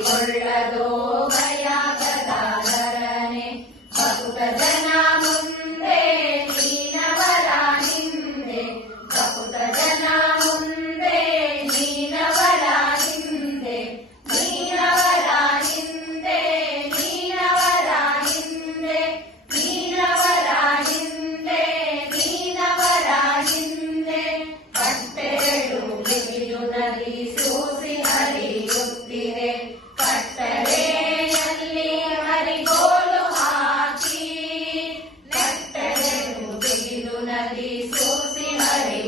கொள்ளதோ பயாகதாரனே பகுதனா Hari सोसि Hare